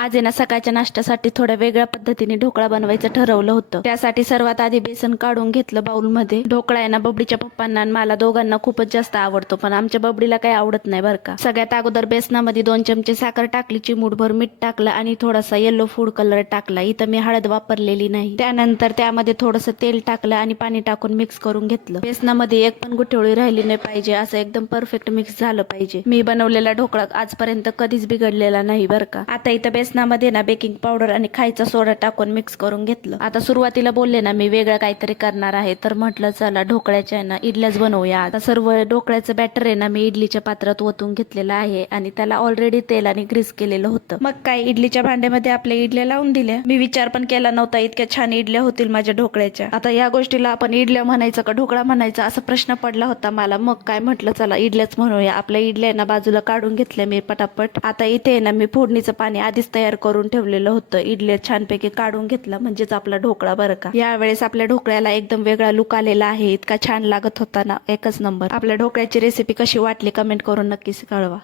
आज आहे ना सकाळच्या नाश्त्यासाठी थोड्या वेगळ्या पद्धतीने ढोकळा बनवायचं ठरवलं होतं। त्यासाठी सर्वात आधी बेसन काढून घेतलं बाउलमध्ये। ढोकळा आहे ना बबडीच्या पप्पांना आणि मला दोघांना खूपच जास्त आवडतो, पण आमच्या बबडीला काही आवडत नाही बरं का। सगळ्यात अगोदर बेसनामध्ये 2 चमचे साखर टाकली, चिमूटभर मीठ टाकलं आणि थोडासा येलो फूड कलर टाकला। इथं मी हळद वापरलेली नाही। त्यानंतर त्यामध्ये थोडंसं तेल टाकलं आणि पाणी टाकून मिक्स करून घेतलं। बेसनामध्ये एक पण गुठळी राहिली नाही पाहिजे, असं एकदम परफेक्ट मिक्स झालं पाहिजे। मी बनवलेला ढोकळा आजपर्यंत कधीच बिघडलेला नाही बरं का। आता इथं बेसनामध्ये ना बेकिंग पावडर आणि खायचा सोडा टाकून मिक्स करून घेतलं। आता सुरुवातीला बोलले ना मी वेगळं काहीतरी करणार आहे, तर म्हटलं चला ढोकळ्याच्या ना इडल्याच बनवूया। आता सर्व ढोकळ्याचं बॅटर आहे ना मी इडलीच्या पात्रात ओतून घेतलेलं आहे आणि त्याला ऑलरेडी तेलाने ग्रीस केलेलं होतं। मग काय इडलीच्या भांड्यामध्ये आपल्या इडल्या लावून दिल्या। मी विचार पण केला नव्हता इतक्या छान इडल्या होतील माझ्या ढोकळ्याच्या। आता या गोष्टीला आपण इडल्या म्हणायचं का ढोकळा म्हणायचा असा प्रश्न पडला होता मला। मग काय म्हटलं चला इडल्याच म्हणूया। आपल्या इडल्या ना बाजूला काढून घेतल्या मी पटापट। आता इथे ना मी फोडणीचं पाणी आधीच तयार करून ठेवलेलं होतं। इडल्या छानपैकी काढून घेतला म्हणजेच आपला ढोकळा बरं का। यावेळेस आपल्या ढोकळ्याला एकदम वेगळा लुक आलेला आहे। इतका छान लागत होता ना, एकच नंबर। आपल्या ढोकळ्याची रेसिपी कशी वाटली कमेंट करून नक्कीच कळवा।